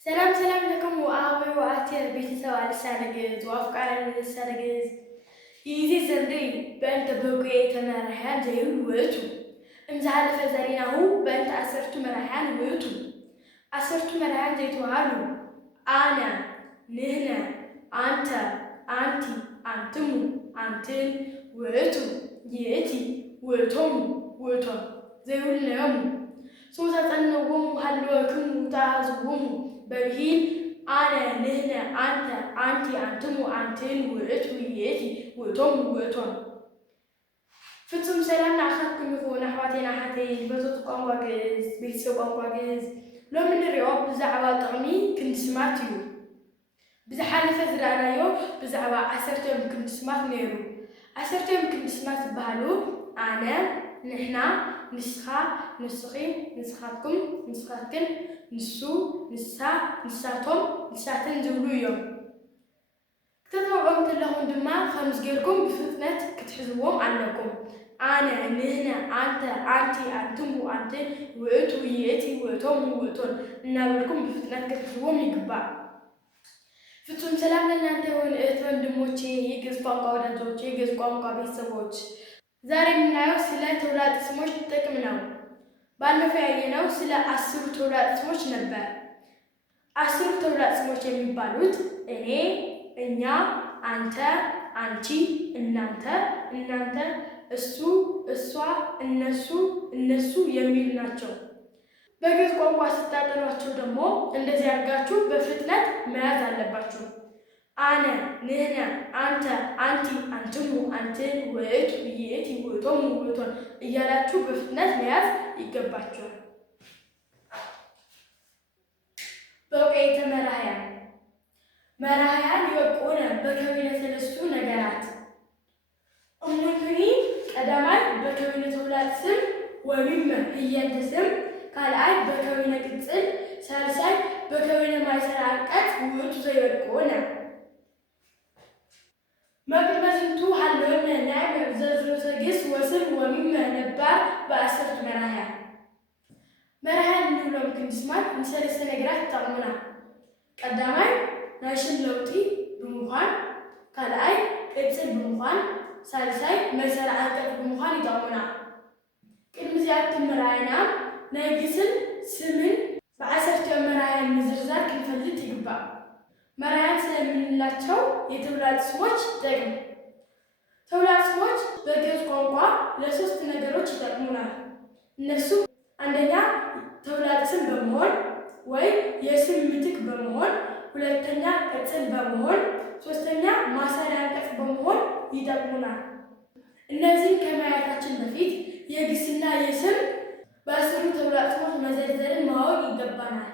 سلام سلام لكم وآوي وآتي بيتسوى على السانجز وأفكار على السانجز يزي زندي بأنت بوكي تمرحان زي الوتو امزحال فزارينا هو بأنت أسرت مرحان ويوتو أسرت مرحان زي توهالو أنا نهنا أنت أنتي أنتمو أنتن ويوتو يأتي ويتوم ويتوم زي النوم سوسة تنوم هلوكم وتعزوهم بهين أنا نهنا أنت أنتي أنتمو أنتن ويتو يأتي ويتوم ويتوم ፍጹም ሰላም ንኣኻትኩም ይኹን ኣሕዋቴና ሓተይ በዞት ቋንቋ ግእዝ ቤተሰብ ቋንቋ ግእዝ ሎሚ ንሪኦ ብዛዕባ ጥቕሚ ክንድስማት እዩ ብዝሓለፈ ዝረኣናዮ ብዛዕባ 10 ክንድስማት ነይሩ 10 ክንድስማት ዝበሃሉ ኣነ ንሕና ንስኻ ንስኺ ንስኻትኩም ንስኻትክን ንሱ ንሳ ንሳቶም ንሳተን ዝብሉ እዮም ክትተውዖም ከለኹም ድማ ከምዚ ጌርኩም ብፍጥነት ክትሕዝዎም ኣለኩም أنا نهنا أنت أنتي أنتم وأنتن وأنتو يأتي وأنتم وأنتن نابلكم بفتنة كتفهم يقبع ፍጹም ሰላም ለእናንተ ይሁን እህት ወንድሞቼ የግዕዝ ቋንቋ ወዳጆቼ የግዕዝ ቋንቋ ቤተሰቦች ዛሬ የምናየው ስለ ተውላጠ ስሞች ጥቅም ነው። ባለፈው ያየነው ስለ 10 ተውላጠ ስሞች ነበር። 10 ተውላጠ ስሞች የሚባሉት እኔ፣ እኛ፣ አንተ፣ አንቺ፣ እናንተ፣ እናንተ እሱ፣ እሷ፣ እነሱ፣ እነሱ የሚሉ ናቸው። በግዕዝ ቋንቋ ስታጠኗቸው ደግሞ እንደዚህ አድርጋችሁ በፍጥነት መያዝ አለባችሁ። አነ፣ ንህነ፣ አንተ፣ አንቲ፣ አንትሙ፣ አንትን፣ ውእቱ፣ ይእቲ፣ ውእቶሙ፣ ውእቶን እያላችሁ በፍጥነት መያዝ ይገባችኋል። በውቄተ መራሕያን መራሕያን ይወቁነ በከዊነ ሰለስቱ ነገራት እሙንቱኒ ቀዳማይ በከዊነ ተውላጠ ስም ወሚመ ህየንተ ስም ካልኣይ በከዊነ ቅጽል ሳልሳይ በከዊነ ማእሰረ አንቀጽ ውእቱ ዘይወድቁነ መቅድመ ዝንቱ ሃለወነ ናይ ዘዝሮተ ግስ ወስም ወሚመ ነባር በ10 መራሕያን መራሕያን እንብሎም ክንድስማት ንሰለስተ ነገራት ይጠቕሙና። ቀዳማይ ናይ ሽም ለውጢ ብምዃን ካልኣይ ቅጽል ብምዃን ሳልሳይ መእሰረ አንቀጽ ብምዃን ይጠቕሙና። ቅድሚ እዚኣቶም መራሕያና ናይ ግስን ስምን በ10 መራሕያን ምዝርዛር ክንፈልጥ ይግባእ። መራሕያን ስለምንላቸው የተውላጠ ስሞች ጥቅም ተውላጠ ስሞች በግዕዝ ቋንቋ ለሶስት ነገሮች ይጠቅሙናል። እነሱ አንደኛ ተውላጠ ስም በመሆን ወይ የስም ምትክ በመሆን ሁለተኛ ቅጽል በመሆን ሶስተኛ ማእሰረ አንቀጽ በመሆን ይጠቅሙናል። እነዚህን ከማየታችን በፊት የግስና የስም በ10 ተውላጠ ስሞች መዘርዘርን ማወቅ ይገባናል።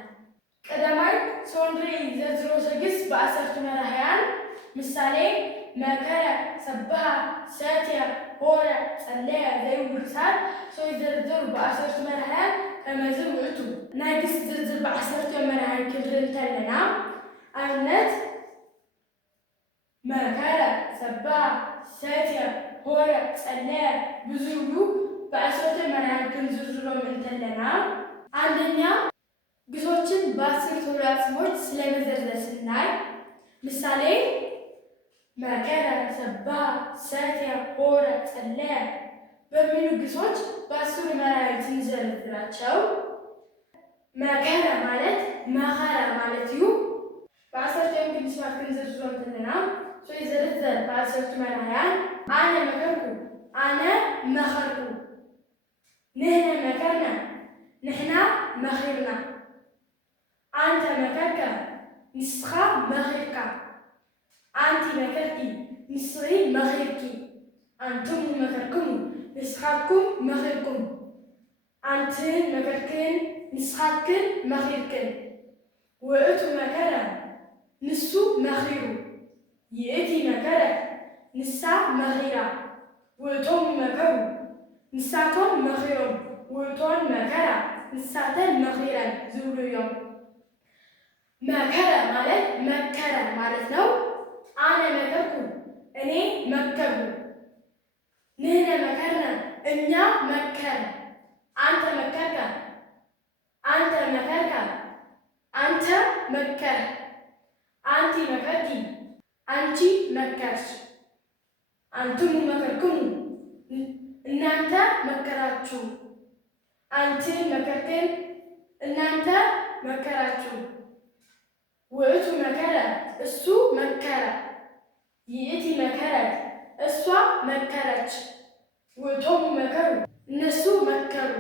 ቀዳማይ ሶንድሪ ዘዝሮተ ግስ በ10 መራሕያን ምሳሌ መከረ፣ ሰብሐ፣ ሰትየ፣ ሆረ፣ ጸለየ ዘይውርሳል ይዘርዘሩ በ10 መራሕያን ከመዝ ውእቱ ናይ ግስ ዝርዝር በ10 መራሕያን ክንርኢ እንተለና ኣብነት መከረ፣ ሰብሐ፣ ሰትየ፣ ሆረ፣ ጸለየ ብዙ በ10 መራሕያን ክንዝርዝሮም እንተለና አንደኛ ግሶችን በ10 ተውላጠ ስሞች ስለመዘርዘር ስናይ ምሳሌ መከረ፣ ሰብሐ፣ ሰትየ፣ ሆረ፣ ጸለየ በሚሉ ግሶች በ10 መራሕያን ስንዘረዝራቸው መከረ ማለት መኸረ ማለት እዩ። በ10 ክንድስማት ክንዝርዝሮም እንተለና ይዘርዘር በ10 መራሕያን አነ መከርኩ፣ አነ መኸርኩ፣ ንሕነ መከርነ፣ ንሕና መኺርና፣ አንተ መከርከ፣ ንስኻ መኺርካ፣ አንቲ መከርኪ፣ ንስኺ መኺርኪ፣ አንትሙ መከርክሙ፣ ንስኻትኩም መኺርኩም፣ አንትን መከርክን፣ ንስኻትክን መኺርክን፣ ውእቱ መከረ፣ ንሱ መኺሩ፣ ይእቲ መከረት፣ ንሳ መኺራ፣ ውእቶሙ መከሩ፣ ንሳቶም መኺሮም፣ ውእቶን መከራ፣ ንሳተን መኺረን ዝብሉ እዮም። መከረ ማለት መከረ ማለት ነው። አነ መከርኩ፣ እኔ መከርኩ፣ ንሕነ መከርነ፣ እኛ መከር፣ አንተ መከርከ፣ አንተ መከርከ፣ አንተ መከረ አንቲ መከርቲ አንቺ መከርሽ አንትሙ መከርክሙ እናንተ መከራችሁ አንቺን መከርክን እናንተ መከራችሁ ውእቱ መከረ እሱ መከረ ይእቲ መከረት እሷ መከረች ውእቶሙ መከሩ እነሱ መከሩ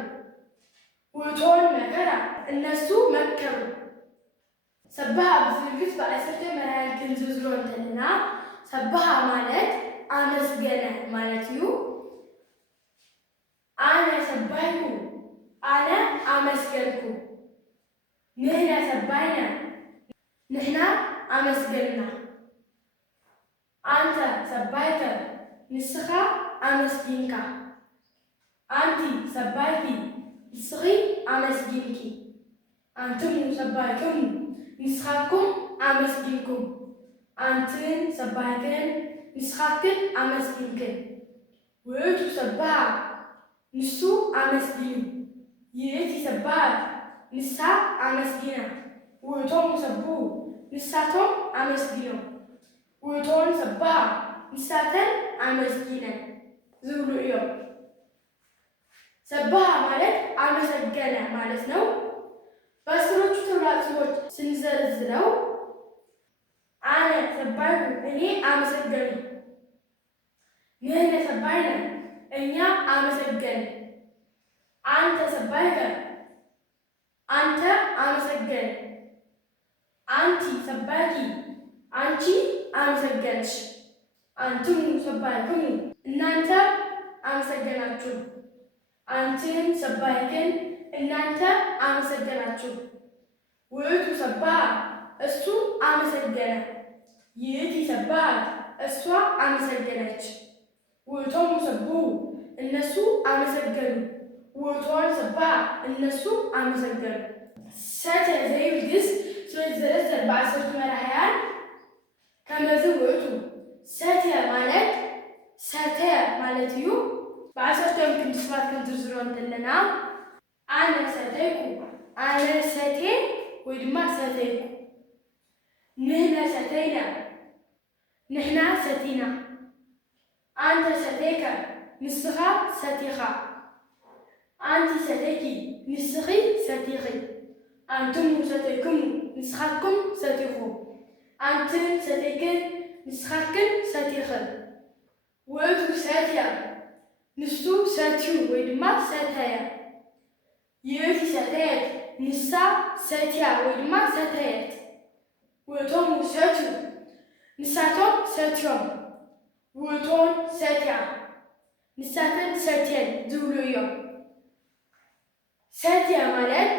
ውእቶን መከራ እነሱ መከሩ ሰብሃ ብዝግት በአስርተ መራያን ክንዝዝሮ እንተልና ሰብሃ ማለት አመስገነ ማለት እዩ አነ ሰባይኩ አነ አመስገንኩ ንሕና ሰባይና ንሕና አመስገንና አንተ ሰባይከ ንስኻ አመስጊንካ አንቲ ሰባይቲ ንስኺ አመስጊንኪ አንትሙ ሰባይክሙ ንስኻኩም አመስጊንኩም አንትን ሰባይክን ንስኻክን አመስጊንክን ውእቱ ሰባህ ንሱ አመስጊኑ ይእቲ ሰባህት ንሳ አመስጊና ውእቶሙ ሰብሑ ንሳቶም አመስጊኖም ውእቶን ሰባህ ንሳተን አመስጊነን ዝብሉ እዮም። ሰባህ ማለት አመሰገነ ማለት ነው። በአስሮቹ ተውላጥቦች ስንዘረዝረው አነ ሰባይኩ እኔ አመሰገኑ ንሕነ ሰባይነ እኛ አመሰገን አንተ ሰባይከ አንተ አመሰገን አንቲ ሰባይቲ አንቺ አመሰገንሽ አንትሙ ሰባይክሙ እናንተ አመሰገናችሁ አንትን ሰባይክን እናንተ አመሰገናችሁ ውእቱ ሰባህ እሱ አመሰገነ ይእቲ ሰባህት እሷ አመሰገነች ውእቶሙ ሰብሑ እነሱ አመሰገኑ ውእቶን ሰባህ እነሱ አመሰገኑ ሰተ ዘይብል ግስ ስለተዘረዘር በአስርቱ መራሕያን ከመዝ ውእቱ ሰተ ማለት ሰተ ማለት እዩ በአሰርቶም ክንድስባት ክንዝርዝሮ እንተለና አነ ሰተይኩ አነ ሰቴ ወይ ድማ ሰተይኩ ንሕነ ሰተይና ንሕና ሰቲና አንተ ሰተይከ ንስኻ ሰቲኻ አንቲ ሰተይኪ ንስኺ ሰቲኺ አንትሙ ሰተይክሙ ንስኻትኩም ሰቲኹም አንትን ሰተይክን ንስኻክን ሰቲኽን ውእቱ ሰትያ ንሱ ሰትዩ ወይ ድማ ሰተየ ይእቲ ሰተየት ንሳ ሰትያ ወይ ድማ ሰተየት ውእቶሙ ሰትዩ ንሳቶም ሰትዮም ውእቶን ሰትያ ንሳተን ሰትየን ዝብሉ እዮም። ሰትያ ማለት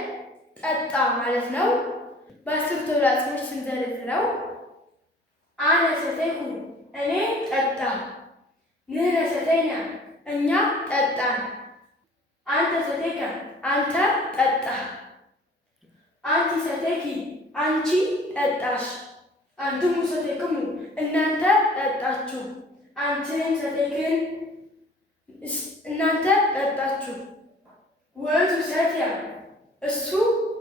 ጠጣ ማለት ነው። በአስር ተውላጥቦች ስንዘረዝረው አነ ሰተይኩ እኔ ጠጣ ንሕነ ሰተይና እኛ ጠጣን አንተ ሰተይከ አንተ ጠጣህ አንቲ ሰተይኪ አንቺ ጠጣሽ አንትሙ ሰተይክሙ እናንተ ጠጣችሁ አንትን ሰተይክን እናንተ ጠጣችሁ ውእቱ ሰትያ እሱ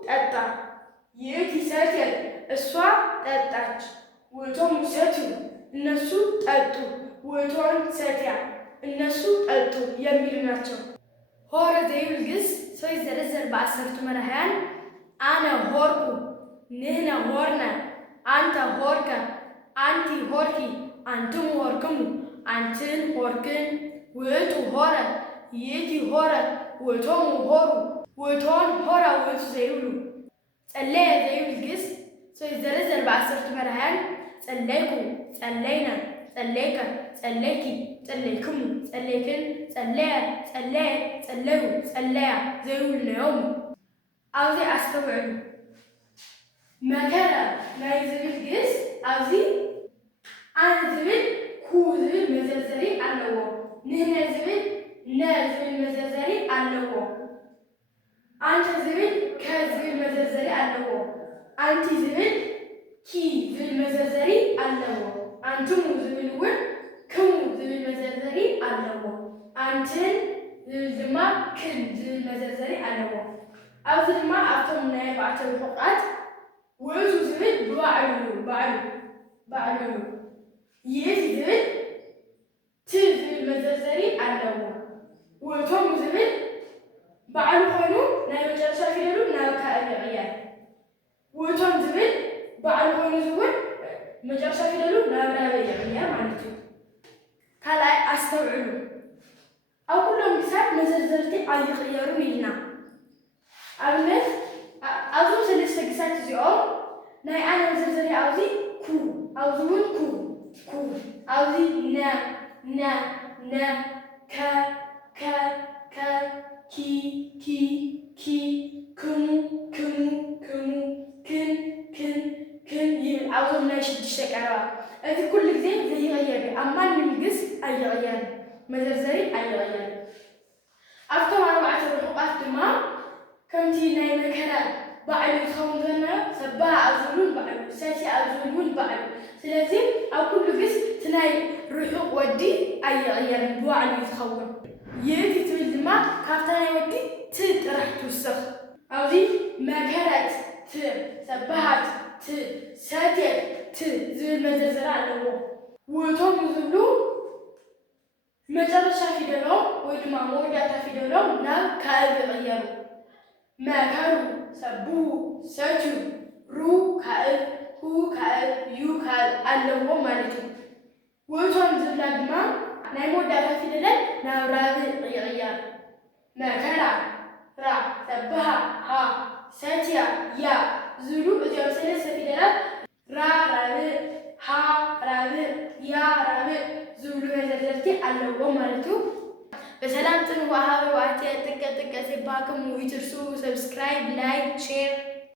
ጠጣ ይእቲ ሰትየት እሷ ጠጣች ውእቶሙ ሰትዩ እነሱ ጠጡ ውእቶን ሰትያ እነሱ ጠጡ የሚሉ ናቸው። ሆረ ዘይብል ግስ ስለተዘረዘር በአስርቱ መራሕያን አነ ሆርኩ ንሕነ ሆርነ አንተ ሆርከ አንቲ ሆርኪ አንትሙ ሆርክሙ አንትን ሆርክን ውእቱ ሆረ ይእቲ ሆረት ውእቶሙ ሆሩ ውእቶን ሆራ ውእቱ ዘይብሉ ጸለየ ዘይብል ግስ ስለተዘረዘር በአስርቱ መራሕያን ጸለይኩ ጸለይነ ጸለይከ ጸለይኪ ጸለይክሙ ጸለይክን ጸለየ ጸለየ ጸለዩ ጸለያ ዘይብሉ ነዮም። ኣብዚ አስተውዕሉ መከረ ናይ ዝብል ግስ ኣብዚ አነ ዝብል ኩ ዝብል መዘርዘሪ ኣለዎ ንሕነ ዝብል ነ ዝብል መዘርዘሪ ኣለዎ አንተ ዝብል ከ ዝብል መዘርዘሪ ኣለዎ አንቲ ዝብል ኪ ዝብል መዘርዘሪ ኣለዎ አንትሙ ዝብል እውን ክሙ ዝብል መዘርዘሪ ኣለዎ አንትን ዝብል ድማ ክን ዝብል መዘርዘሪ ኣለዎ ኣብዚ ድማ ኣብቶም ናይ ባዕተ ርሑቃት ውእቱ ዝብል ባዕሉ ይእቲ ዝብል ት ዝብል መዘርዘሪ ኣለዎ ውእቶም ዝብል ባዕሉ ኮይኑ ናይ መጨረሻ ፊደሉ ናብ ካዕብ ይቕየር ውእቶም ዝብል ባዕሉ ኮይኑ ዝውን መጨረሻ ፊደሉ ናብ ራብዕ ይቕየር ማለት እዩ ካልኣይ ኣስተውዕሉ ኣብ ኩሎም ግሳት መዘርዘርቲ ኣይቕየሩን ኢልና ኣብነት ኣብዞም ሰለስተ ግሳት እዚኦም ናይ ኣነ መዘርዘሪ ኣብዚ ኩ ኣብዚ እውን ኩ ኣብዚ ነ ከ ኪ ክሙ ክን ይብል ኣብዞም ናይ ሽዱሽተ ቀረባ እቲ ኩሉ ግዜ ዘይቕየር ኣብ ማንም ግስ ኣይቕየርን መዘርዘሪ ኣይቕየርን ኣብቶም ኣርባዕተ ርሑቓት ድማ ከምቲ ናይ መከራ ባዕሉ ዝኸውን ዘናዮ ሰባህ ኣብ ዝብሉን ባዕሉ ሰትያ ኣብ ዝብሉን ባዕሉ ስለዚ ኣብ ኩሉ ግስ እቲ ናይ ርሑቕ ወዲ ኣይቕየርን ብባዕሉ ዝኸውን ይእቲ ትብል ድማ ካብታ ናይ ወዲ ት ጥራሕ ትውስኽ ኣብዚ መከረት ት ሰባሃት ት ሰትየት ት ዝብል መዘርዘሪ ኣለዎ ውእቶም ዝብሉ መጨረሻ ፊደሎም ወይ ድማ መወዳእታ ፊደሎም ናብ ካዕብ ይቕየሩ መከሩ ሰብሁ ሰትዩ ሩ ካዕብ ሁ ካዕብ ዩ ካዕብ ኣለዎም ማለት እዩ ውእቶም ዝብላ ድማ ናይ መወዳእታ ፊደላት ናብ ራብዕ ይቕየር መከራ ራ ሰባሃ ሃ ሰትያ ያ ዝብሉ እዚኦም ሰለስተ ፊደላት ራ ራብዕ ሃ ራብዕ ያ ራብዕ ዝብሉ መዘርዘርቲ ኣለዎም ማለት እዩ በሰላም ጽንሑ ሃበ ዋዕትየ ጥቀ ሲባክሙ ይትርሱ ሰብስክራይብ ላይክ ሼር